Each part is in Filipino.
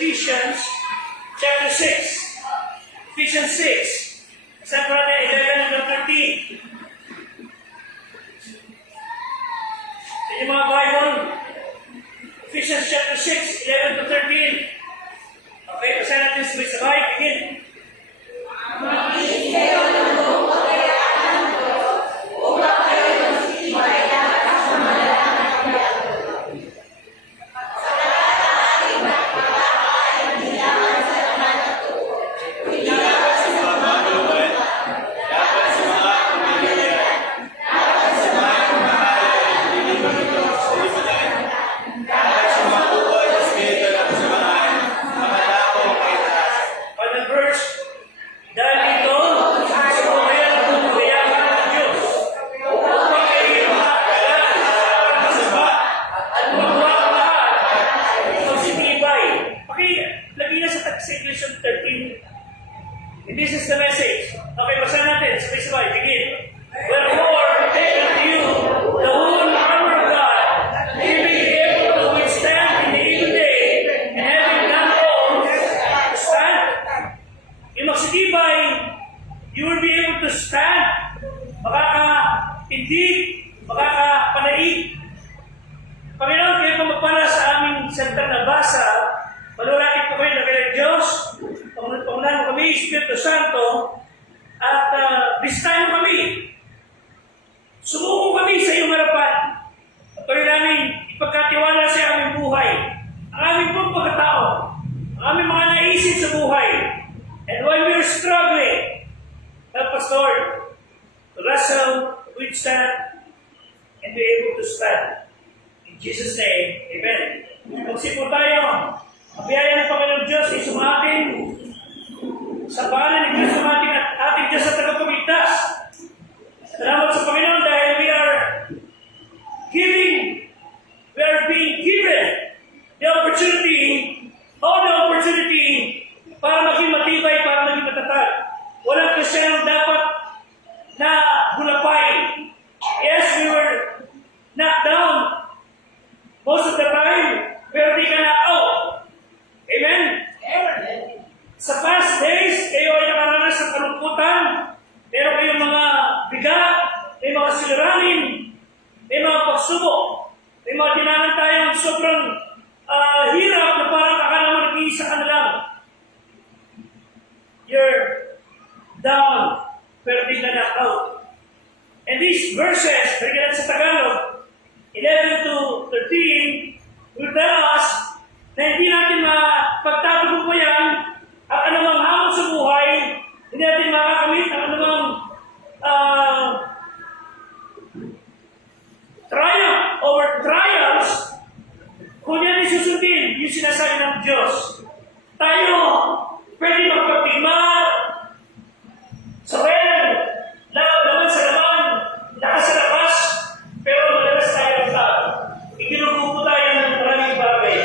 Ephesians chapter 6. Ephesians 6. Saan po natin 11 and 13? Sa inyong mga Bible, Ephesians chapter 6, 11 to 13. Okay, basahin natin sabay-sabay. Begin. Maging kayo ng buong kapayapaan ng Diyos upang kayo magsitibay lahat sa malalang ng pagkakulo. Sa lahat ng ating magpapakain ng hilangan sa laman ng tubo, hilangan sa mga manuwan, dapat sa mga pamilyahan, dapat sa mga kamahalan ng dinibang ng Diyos sa limutan, dapat sa mga buwan ng Espiritu ng kasamahan, mga taong may taas. On the verse, dahil dito, sa buhayan ng buhayahan ng Diyos, upang kayo makakalaan sa masama at magawa ang lahat ng magsitibay. Lagi na sa Section 13. And this is the message. Okay, basahin natin. Sabay-sabay. Begin. Wherefore, take unto you the whole armor of God, being able to withstand in the evil day, and having done all, to stand. Yung magsitibay, you will be able to stand. Makaka-indig, makaka-panaig. Panginoon, kayo po magpala sa aming sentral na basa. Manulakit po kayo na kayo Diyos. Pangunahan mo kami, Espiritu Santo. At bistahin mo kami. Sumuko kami sa iyong harapan. At tuloy namin ipagkatiwala sa aming buhay. Ang aming pong pagkatao. Ang aming mga naisip sa buhay. And when we are struggling, help us, Lord, to wrestle, to withstand, and be able to stand. In Jesus' name, Amen. Magsipo tayo. Ang biyaya ng Panginoon Diyos ay sumating sa pangalan ni Diyos sumating at ating Diyos at tagapagligtas. Salamat sa Panginoon dahil we are being given the opportunity, all the opportunity para maging matibay, para maging matatag. Walang Kristiyanong dapat na gulapay. Yes, we were knocked down most of the time, pero di ka na out. Amen? Sa past days, kayo ay nakaranas ng kalungkutan, meron kayong mga bigat, may mga siliranin, may mga pagsubok, may mga dinanan tayong sobrang hirap na parang akala mo nag-iisa ka na lang. You're down, pero di na out. And these verses, bigyan sa Tagalog, 11 to 13, will tell us na hindi natin mapagtatagumpayan ang anumang hamon sa buhay, hindi natin makakamit ang anumang triumph over trials kung yan isusundin yung sinasabi ng Diyos. Tayo pwede magpagtigma sa well, laban sa laban, lakas sa lakas, pero madalas tayo ang tao. Ikinukupo tayo ng maraming bagay.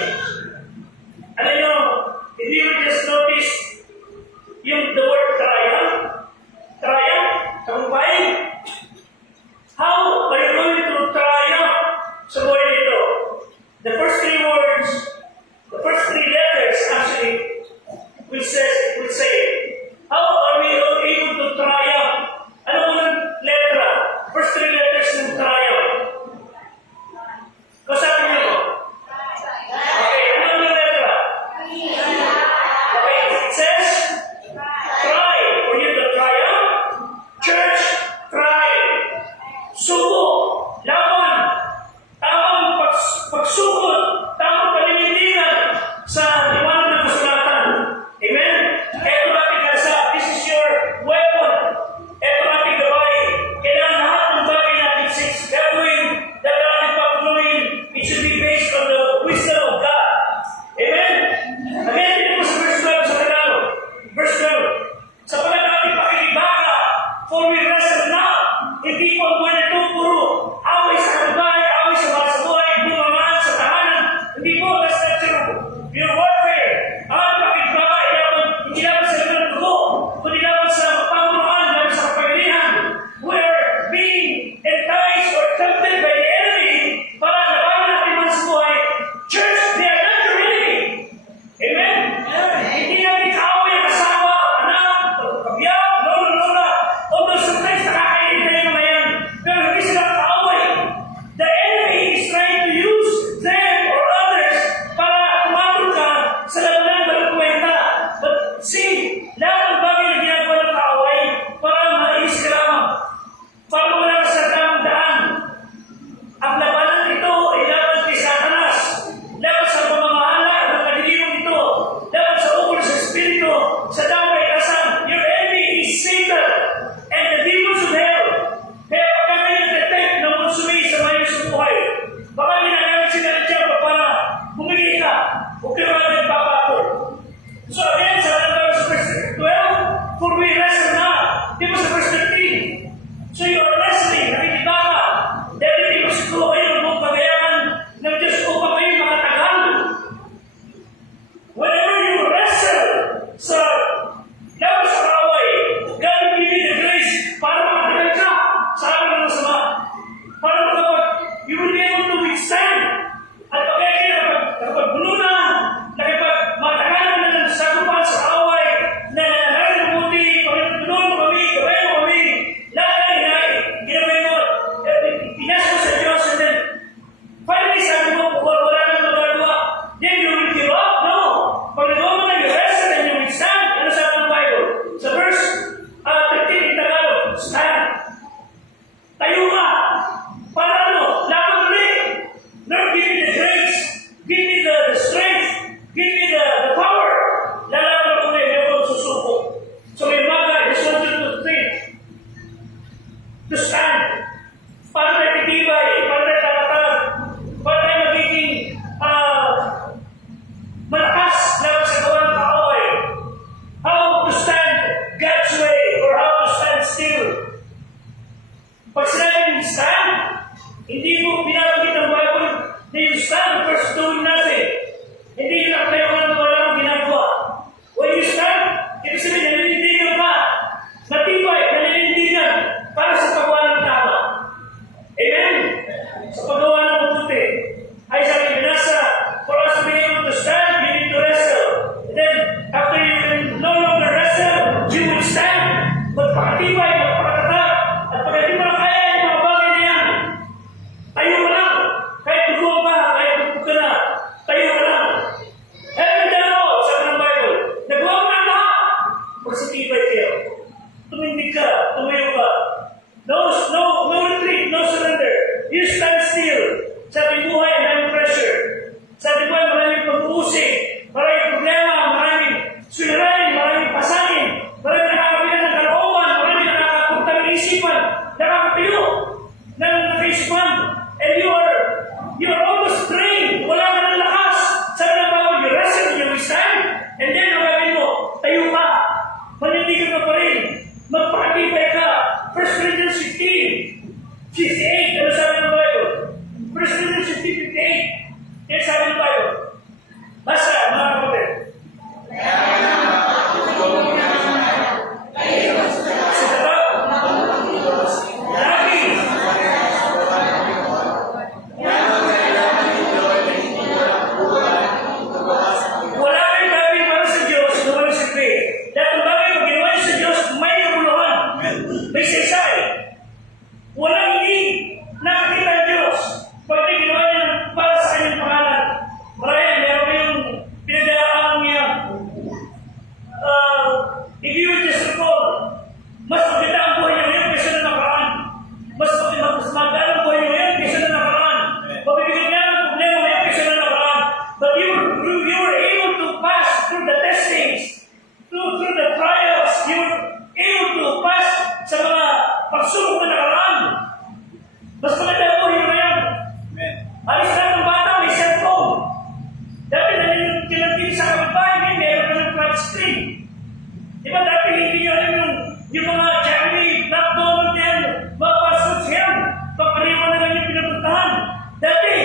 Yung mga Jollibee, McDonald's yan, mga fast foods yan, pagpariwan na lang yung pinapuntahan. Dati,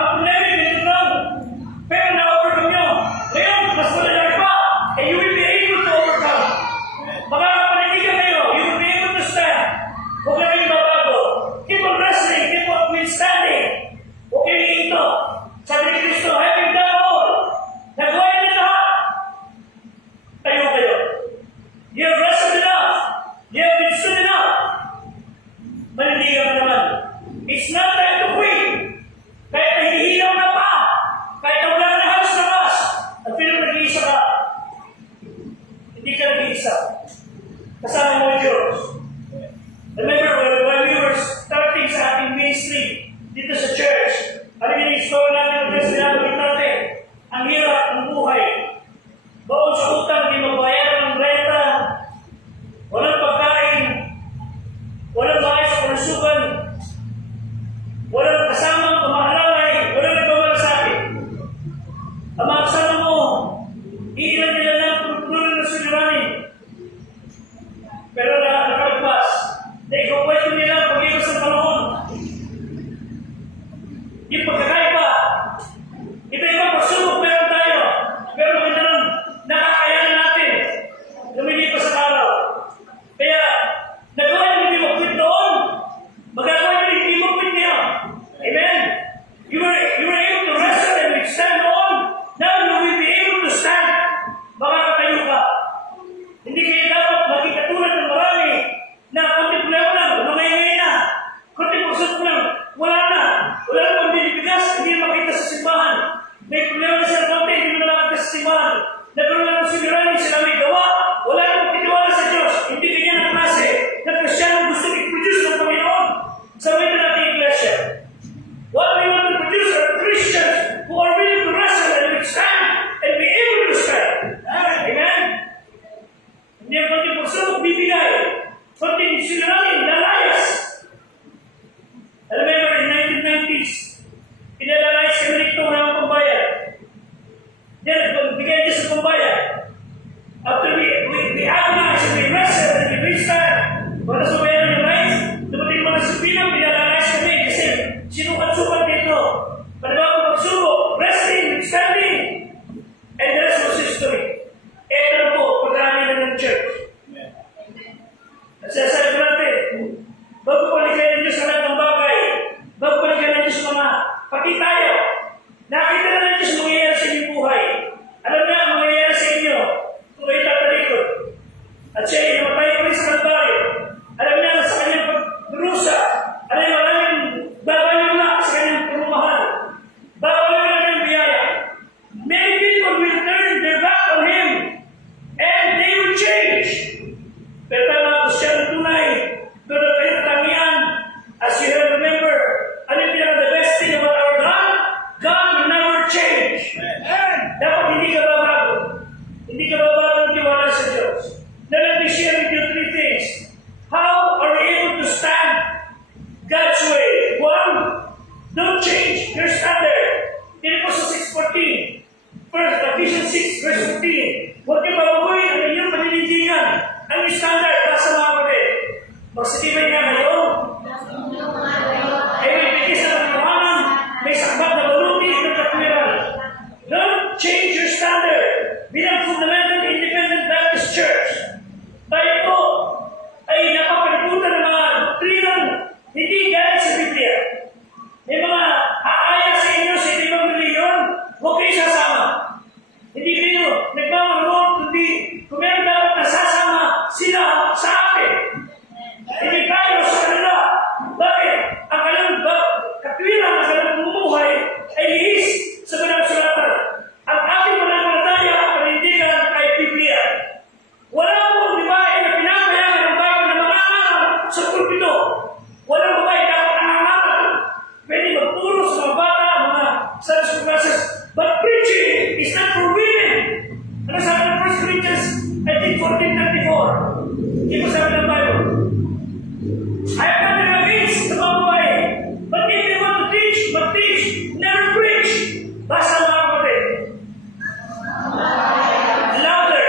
ang problema yung ganito lang. Pero na-overcome nyo. Ngayon, mas malala pa. And you will be able to overcome. Makakapanigigan kayo. You will be able to stand. Huwag na kayo mabago. Keep on wrestling. Keep on withstanding. Huwag kayo ito. Sabi ni Kristo, having done all, nagawa niyo lahat. Tayo kayo. You have wrestled enough. You have been stood enough. Manindigan ka naman. It's not time to quit. Kahit nahihilaw na pa. Kahit na wala ka na halos na kas. At pero nag-iisa ka. Hindi ka nag-iisa. Kasama mo yung Diyos. Remember, when we were starting sa ating ministry dito sa church, ano yung in-install natin ang best pinabagin natin? Ang hirap ng buhay. Baon sa utang, hindi magbayaran ng renta, walang pagkain, walang bahay sa kalusugan, walang kasamang pamahalalay, walang nagmamalasakit. Ang mga kasama mo, iilan nila lang tuloy na suliranin. Pero nakalagpas, na ikaw nila pag-ibas ng panahon. Yung pagkakaiba, iba-ibang pagsubok meron tayo. Pero maganda lang, nakakayanan natin. Lumilipas ang araw. Kaya, nagawa niyo hindi mag-quit doon. Magagawa niyo hindi mag-quit niya. Amen? You were able to wrestle and stand on. Now you will be able to stand. Makakatayo ka. Hindi kayo dapat makikatulad ng marami na konti problema lang, lumay-ngay na. Konti pagsubok lang, wala na. Wala na pang binibigas, hindi makita sa simbahan. May problema na sila konti, hindi mo na makita sa simbahan. Nagkaroon na ng siniranin, sila may gawa. Wala na pang titiwala sa Diyos. Hindi ganyan ang klase na Kristiyanong gusto i-produce ng Panginoon sa may nating iglesia. What we want to produce are Christians who are willing to wrestle and withstand and be able to stand. Amen? Hindi ang konti pagsubok bibigay. Konti siniranin, lalayas. I remember in 1990s, pinalayas kami rito ng pambayad. Then, bigay niya sa pambayad. After we agonize and we wrestle and we withstand, wala sa bayan ng rights, dumating mga subilang, pinalayas kami kasi sinukat-sukat dito. Panabago pagsubok, wrestling, withstanding, and the rest was history. Ito na po, pag-aami na ng church. At sasabi ko natin, bago paligayan niyo sa lahat ng bagay, bago paligayan niyo sa mga pati tayo, nakita na niyo sa mangyayari sa inyong buhay. Alam niya ang mangyayari sa inyo kung kayo tatalikod. At siya ay namatay ko rin sa Kalbaryo. Alam niya na sa kanyang pagrusa, alam niya maraming babalik na sa kanyang pagmamahal. Babalik na kanyang biyaya. Many people will turn their back on Him and they will change. Pero tama ko siya ng tunay. Pero kayo tangian, as you have remember, ano yung the best thing about our God? God will never change. Dapat hindi ka babago. Hindi ka babago ng tiwala sa Diyos. Now let me share with you three things. How are we able to stand God's way? One, don't change your standard. Dito po sa 6:14. First, Ephesians 6, verse 15. Huwag niyo babaguhin ang inyong paninindigan. Ang standard, nasa mga kapatid. Magsitibay niya kayo. Ay may bigis na pagkawanan. May sakbat na baluti ng katwiran. Don't change your standard. Bilang fundamental independent Baptist Church, tayo po ay napapalibutan ng mga doktrinang hindi galing sa Biblia. May mga aaya sa inyo sa ibang reliyon, huwag kayo sasama. Hindi kayo nagmamaroon, kundi kung meron dapat nasasama sila sa atin. Hindi tayo sa kanila. Bakit? Ang kanilang katwiran, ang kanilang bumuhay ay lihis sa banal sulatan. Ang ating pananampalataya at panindigan ay Biblia. Wala pong babae na pinapayagan ng bago na mangangaral sa pulpito. Walang babae dapat nangangaral. Pwede magturo sa mga bata, mga Sunday school classes. But preaching is not for women. Ano sabi ng 1 Corinthians, I think 14:34. Hindi ko sabi ng Bible. I have nothing against the mga babae. But if they want to teach, but teach, never preach. Basta mga kapatid. Louder.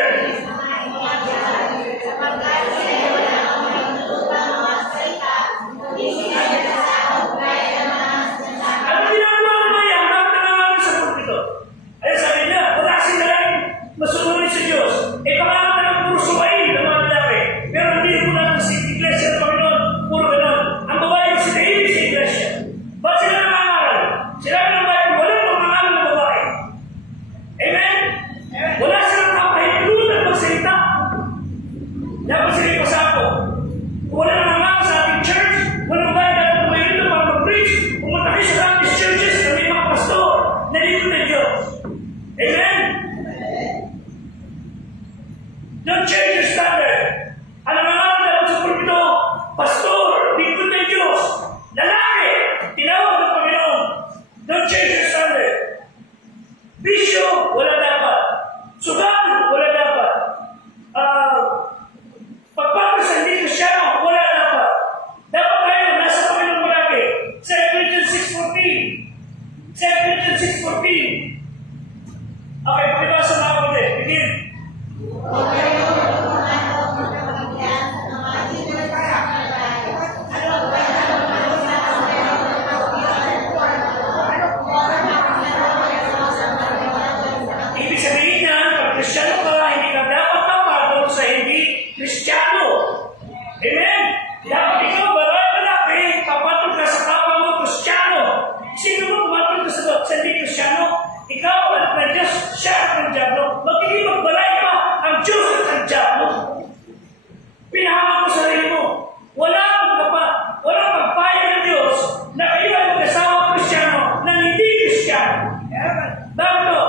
Don't change your standard. Ang nangangalan dapat sa pulpito, pastor, lingkod ng Diyos, lalaki, tinawag ng Panginoon. Don't change your standard. Bisyo, wala dapat. Sugal, wala dapat. Pagpapasa hindi Kristyano, wala dapat. Dapat tayo nasa Panginoon malaki. 2 Corinthians 6:14. 2 Corinthians 6:14. Okay, pakibasa na ako ulit. Begin. Ibig sabihin niyan, pag Kristyano ka, hindi ka dapat papagod sa hindi Kristyano. Amen? Dapat ikaw, baray malaki, papatol ka sa kapwa mo Kristyano. Sino mo pumatol ka sa hindi Kristyano? Ikaw, anak ng Diyos, siya ang Diablo. Magiging magbalay pa ang Diyos at ang Diablo. Pinahamak mo sarili mo. Wala pagpapayag ng Diyos na kayo ay mag-asawa Kristyano na hindi Kristyano. Bakit to?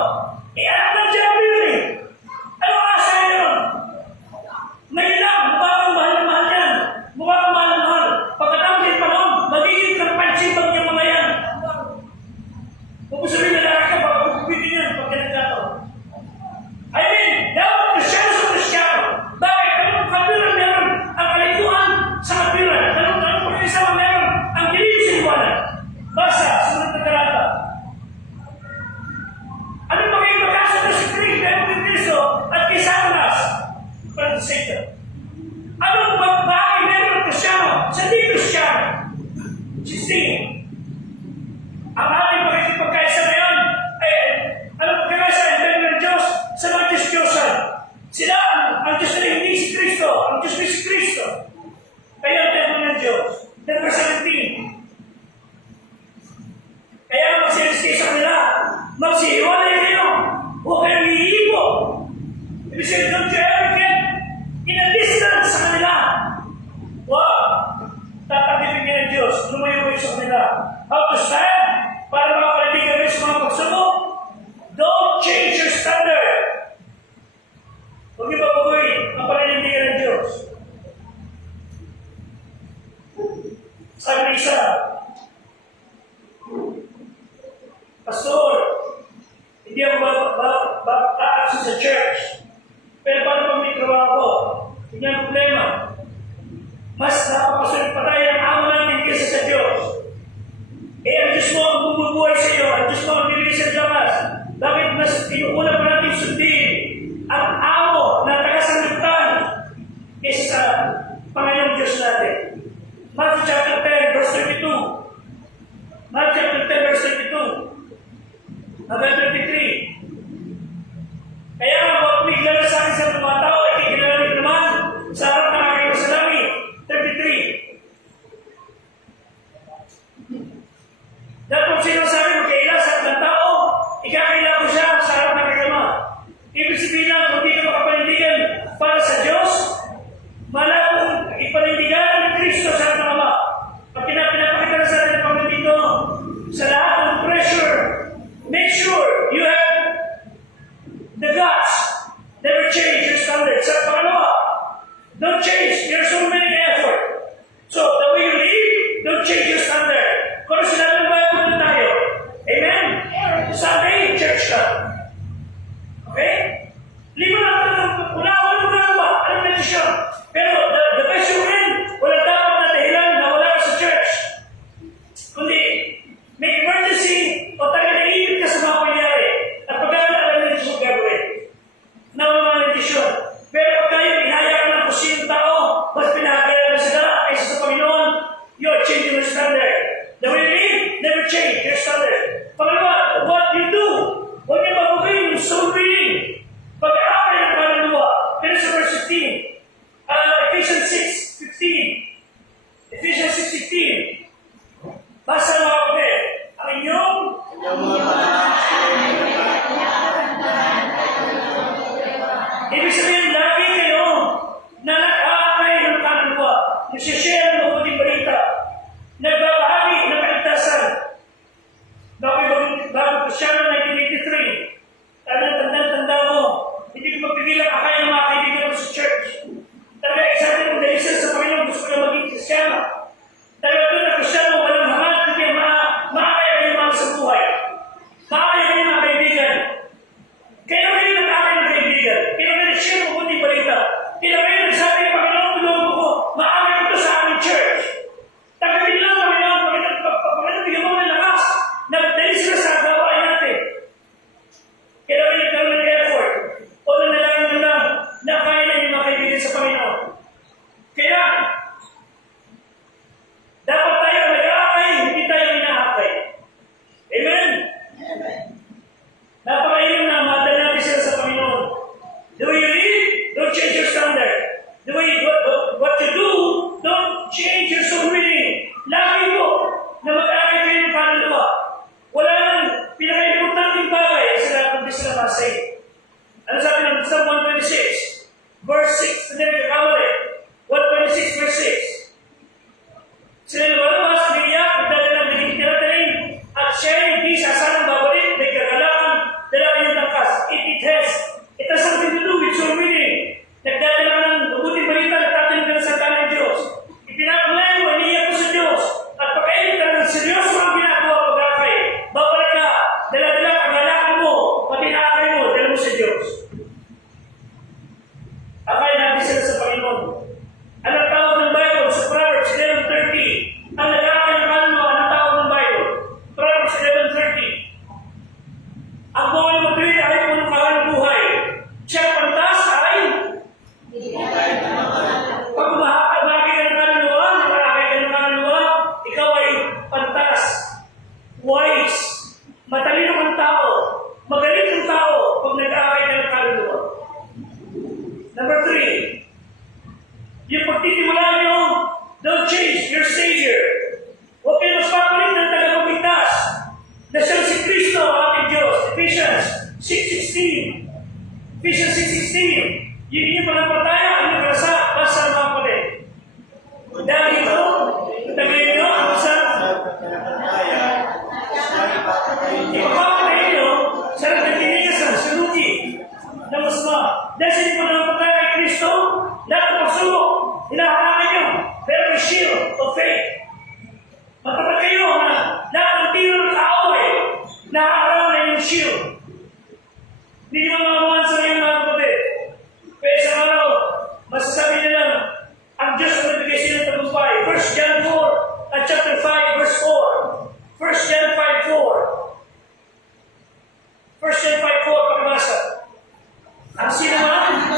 Anak ng Diablo yun eh. Anong asa yun? Ngayon lang, mukha kang mahal na mahal yan. Mukha kang mahal na mahal. Pagkatapos ng panahon, magiging kampansibag yung mga yan. Kung gusto rin lalaki ka, baka magpupitin yan pag ganito. I mean, dapat Kristyano sa Kristyano. Bakit? Anong katwiran meron ang kalikuan sa katwiran? Anong pag-isama meron ang dilim sa liwanag? Basa, sumunod na talata. Anong magiging magkasal na si Kristo at kay Satanas? Para sa Satan. Anong bagay meron ang Kristyano sa di Kristyano? 16. Ang ating pagkakaisa ngayon ay anong pagkakaisa ang tayo ng Diyos sa mga Diyos-Diyosan. Sila ang Diyos na hindi si Kristo. Ang Diyos na si Kristo. Kaya ang tayo ng Diyos. Then verse 17. Kaya magsilis kayo sa kanila. Magsihiwalay kayo. Huwag kayong iibo. Ibig sabihin, don't you ever get in a distance sa kanila. Wow! Tatakipin kayo ng Diyos. Lumayo kayo sa kanila. How to stand? Para makapaligid kami sa mga pagsubok. Don't change your standard. Huwag niyo babaguhin ang paninindigan ng Diyos. Sabi ni isa, Pastor, hindi ako ba-absent sa church. Pero paano pag may trabaho ko? Hindi ang problema. Mas napapasulit pa tayo ng amo natin kaysa sa Diyos. Eh, ang Diyos mo ang bumubuhay sa iyo. Ang Diyos mo ang bibigay sa Diyos. Bakit mas inuuna pa natin sundin ang amo na tagasandutan kaysa sa Panginoong Diyos natin? Matthew chapter 10, verse 32. Matthew chapter 10, verse 32. Hanggang 23. Kaya ang mga kumigilala sa akin sa mga tao ay kikilala rin naman sa harap ng aking masalami. 33. Dapat sinasabi mo kaila sa ng tao, ikakaila ko siya sa harap ng kagama. Ibig sabihin na kung di ka makapanindigan para sa Diyos, malabong ipanindigan ng Kristo sa harap ng Ama. Pag pinapakita na sa atin ang Panginoon dito, sa lahat ng pressure, make sure you have the guts. Never change your standards. Sa pangalawa, don't change. There's so many effort. So, the way you live, don't change your standard. Kung sinabi ng Bible na tayo, amen? Sunday, church ka. Okay? Lima lang ito. Una-una ba? Anong medisyon? Pero, the question rin, wala dapat na dahilan na wala ka sa church. Kundi, may emergency o taga-naibig ka sa mga pangyari at pagkakala ng Diyos ang gagawin. Na mga medisyon. Pero pag kayo inaya ka ng kusinong tao, mas pinahagaya na sila kaysa sa Panginoon, you're changing your standard. The way you live, never change your standard. Pangalawa, what you do, huwag niyo mabukin yung soul winning. Pag-aapay ng kaluluwa. Pero sa verse 15, Ephesians 6:15. Ephesians 6:15. Basa mga kapatid, ang inyong ibig sabihin, lagi kayo na nag-aakay ng kaluluwa, nagsishare ng mabuting balita, nagbabahagi ng kaligtasan. Bago Kristyano 1983, tanda mo, hindi ko mapigilang akay ng mga kaibigan ko sa Yung inyong pananampalataya, ang nagrasa, basta mga kapatid. Dahil ito, tagay nyo, ang sa ipapapalay nyo, sa nagtitinigasan, sa luti, na mas mga. Dahil sa inyong pananampalataya kay Kristo, lahat ng pagsubok, hinaharangan nyo, pero may shield of faith. Magkatag kayo na lahat ng tiro ng kaaway, nahaharangan na yung shield. Hindi nyo mamaman sa ngayon mga kapatid. Kaya sa araw, masasabi nyo lang, ang Diyos ang nagbigay sila ng tagumpay. 1 John 4, at chapter 5, verse 4. 1 John 5, 4. 1 John 5, 4, pakibasa. Ang sino man?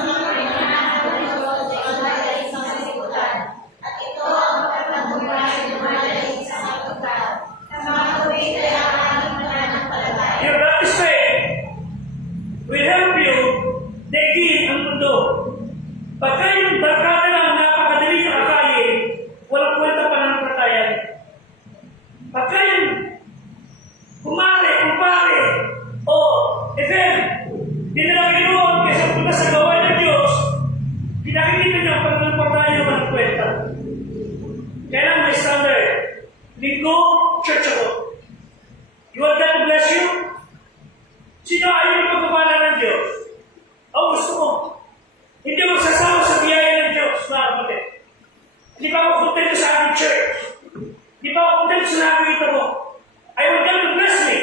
At ito ang pagtagumpay na malay sa katutan. Sa mga tuwid ay ang aming pananampalataya. Your practice faith will help you daigin ang mundo. Pagka yung barkada lang napakadali na akayin, walang kwenta pa ng patayan. Pagka yung kumare, o event, dinala ginoon kaysa punta sa gawain ng Diyos, pinakikita niyo ang pananampalataya walang kwenta. Kailan may standard? Linggo, church ako. You want God to bless you? Sino ayaw yung pagpapala ng Diyos? O gusto mo? Hindi mo sasama sa biyaya ng Diyos, mga kapatid. Hindi pa ako kontento sa aking church. Hindi pa ako kontento sa nakikita mo. I want God to bless me.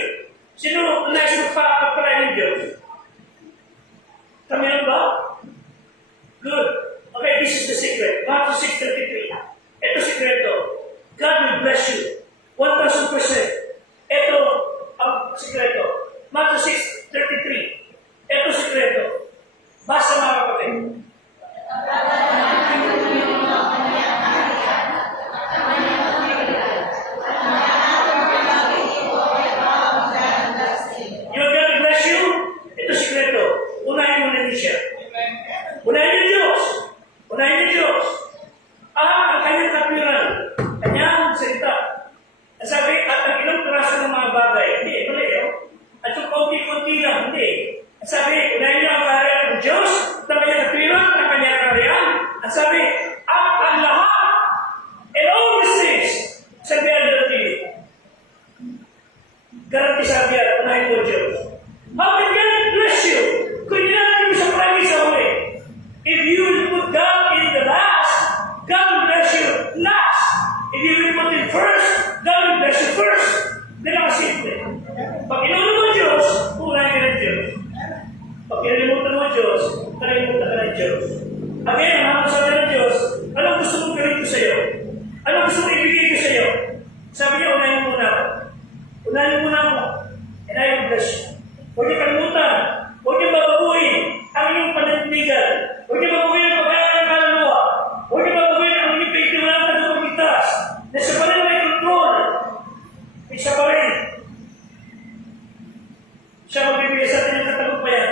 Sino nais magpapalay ng Diyos? Kami lang ba? Good. Okay, this is the secret. Matthew 6:33. Ito sikreto. God will bless you. 1,000%. Ito ang sikreto. Matthew 6:33. Ito sikreto. Basta mga kapatid. Yung God bless you, ito sikreto. Unahin mo na siya. Unahin niyo Diyos. Unahin niyo Diyos. Ang kanyang katwiran, kanyang salita. Ang sabi, at ang ilang piraso ng mga bagay. Hindi, mali yun. At yung konti-konti lang, hindi. Ang sabi, unahin niyo ang kaharian ng Diyos, ng kanyang katwiran, ng kanyang kaharian. Ang sabi, at ang lahat, and all these things, sabi ang darating. Garanti sabi yan, unahin mo Diyos. How can God bless you? Kung hindi natin mo sa promise sa huli. If you will put God in the last, God will bless you last. If you will put Him first, God will bless you first. Ganun ang simple. Pag inuno mo Diyos, unahin ka ng Diyos. Pag kinalimutan mo Diyos, kalimutan ka ng Diyos. Again, ang mga sabi ng Diyos, anong gusto mong gawin ko sa iyo? Anong gusto mong ibigay ko sa iyo? Sabi niya, unahin mo muna ako. Unahin mo muna ako. And I will bless you. Huwag niyo kalimutan. Huwag niyo babaguhin ang inyong pananinigan. Huwag niyo babaguhin ang pagkaya ng kaluluwa. Huwag niyo babaguhin ang inyong pagkitiwalang tagapagligtas. Na siya pa rin may control. Siya pa rin. Siya magbibigay sa atin ng katagumpayan.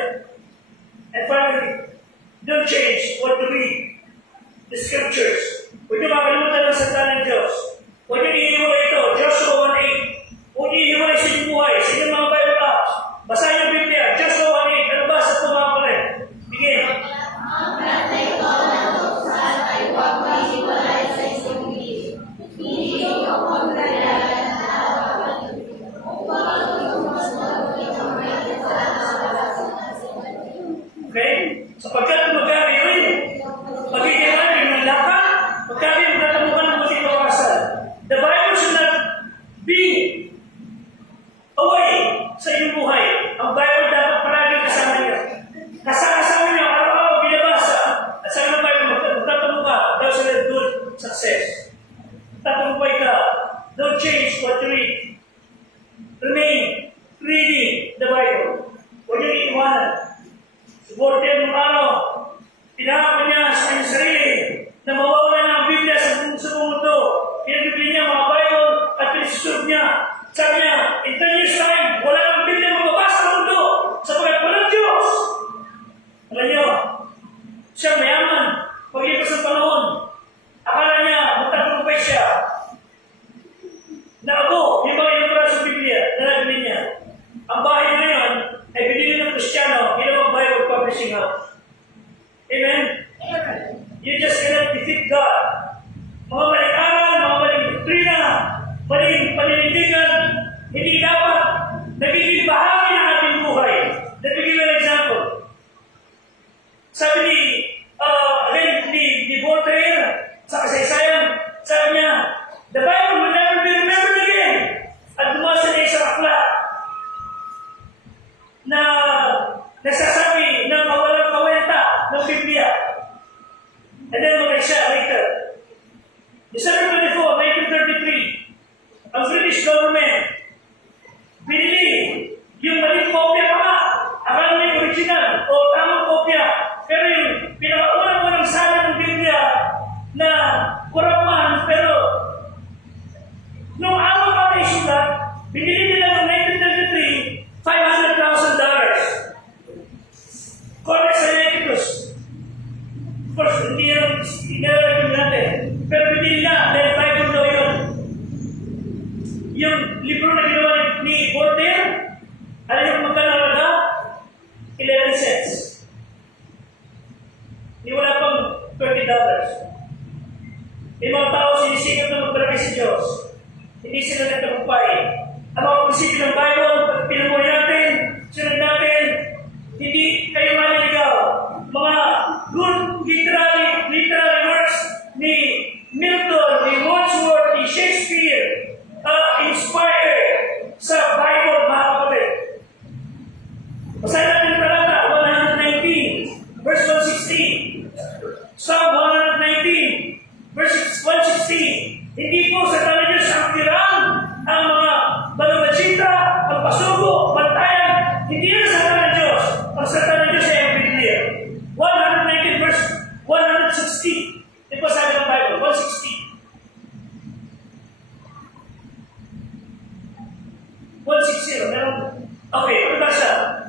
And finally, don't change what to read. The scriptures. Huwag niyo makalimutan ang salita ng Diyos. Huwag niyo iiwalay ito. Joshua 1:8. Huwag niyo iiwalay sa inyong buhay, sa inyong mga Bible apps. Basahin ang Biblia. Joshua 1:8. Ano ba sa ito mga kapatid? Bigyan. Ang planta ito ng tuksan ay huwag mahiwalay sa isang gilid. Hindi ito magdadala ng tawag. Upang ito mas mabuti ang may Okay? Sapagkat magabi yun, magiging ng lakad, magkabi ang natamukan ng mating kawasan. The Bible should not be away sa iyong buhay. Ang Bible dapat palaging kasama niya. Kasama niya, araw-araw binabasa. At sa ng Bible, magtatamu ka, daw sa good success. Tatamumpay ka. Don't change what you read. Remain reading the Bible. Huwag niyo iiwanan. Suportin ng araw. Pinahama niya sa kanyang sarili na mawawala na ang Biblia sa mundo. Pinabibili niya mga Bible at pinasusunod niya. Sabi niya, in 10 years time, wala nang Biblia magbabasa sa mundo sapagkat walang Diyos. Alam niyo, siya mayaman. Paglipas ng panahon, akala niya, magtatagumpay siya. Naago, yung mga inabra sa Biblia, nalagmin niya. Ang bahay ngayon ay binili ng Kristiyano, ginawang Bible Publishing House. Amen? course, hindi na natin. Pero hindi nila, dahil Bible daw yun. Yung libro na ginawa ni Voltaire, alam yung magkano na? 11 cents. Di wala pang $20. May mga tao sinisikap na magbalaki sa Diyos. Hindi sila nagtagumpay. Ang mga prinsipyo ng Bible, pag pinamuri natin, sunod natin, hindi kayo maliligaw. Mga good literary works ni Milton, ni Wordsworth, ni Shakespeare, inspired sa Bible, mga kapatid. Basahin natin yung talata, 119, verse 116. Psalm 119, verse 116. Hindi po sa tanong Diyos ang tirang, ang mga balabasita, ang pasugo, bantayan. Hindi na sa tanong Diyos. Ang sa tanong Diyos ay ang Biblia. 119, verse 160. Ito sabi ng Bible, 160. 160, meron? Okay, ano ba siya?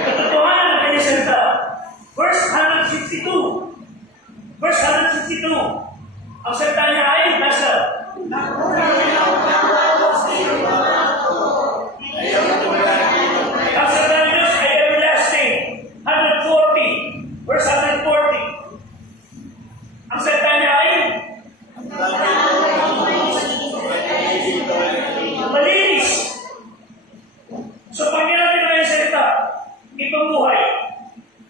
Katotohanan ng kanyang salita. Verse 162. Verse 162. Ang salita niya ay nasa ang salita ng Diyos ay everlasting. 140. Verse 140. Ang salita niya ay malinis. So, pag natin na yung salita, ibang buhay,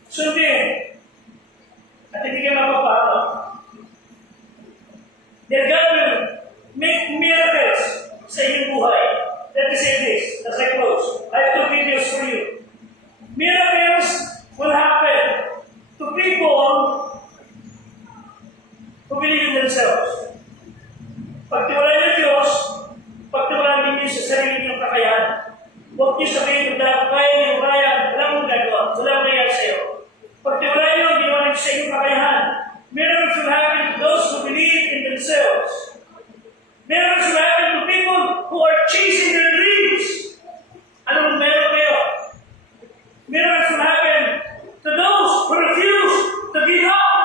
sundin, at hindi ka mapapato. That God will make miracles sa iyong buhay. Let me say this as I close. I have 2 videos for you. Miracles will happen to people who believe in themselves. Pagtiwala ng Diyos, pagtiwala ninyo sa sarili niyong kakayahan. Huwag niyo sabihin na kaya niyo, kaya, wala mong gagawa, wala mong nangyari sa iyo. Pagtiwala niyo, ginawa niyo sa inyong kakayahan. Miracles will happen to those who believe in themselves. Miracles will happen to people who are chasing their dreams. Anong meron kayo? Miracles will happen to those who refuse to give up.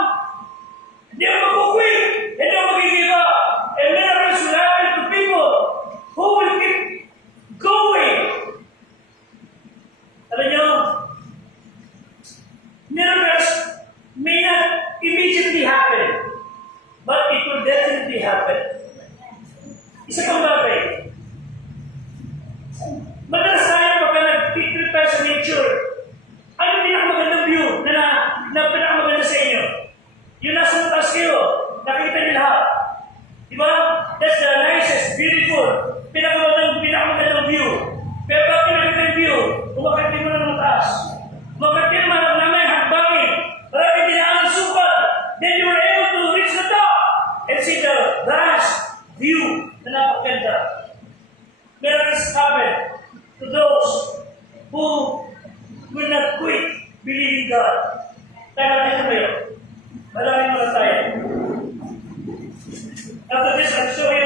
Hindi ako mag-quit. Hindi ako mag-give up. And miracles will happen to people who will keep going. Alam niyo, miracles may not immediately happen, but it will definitely happen. Isa pang bagay. Madalas tayo pagka nag-trip tayo sa nature, ano yung pinakamagandang view na pinakamaganda sa inyo? Yung nasa mataas kayo, nakita niyo lahat. Diba? That's the nicest, beautiful, pinakamagandang view. Pero pag pinakita yung view, umakit din mo na ng mataas. Umakit din mo na may hakbangin. Marami din ang sukat. Then you were able to reach the top and see the vast view na napakaganda. Miracles happen to those who will not quit believing God. Tayo natin kayo. Maraming mga tayo. After this, I'm showing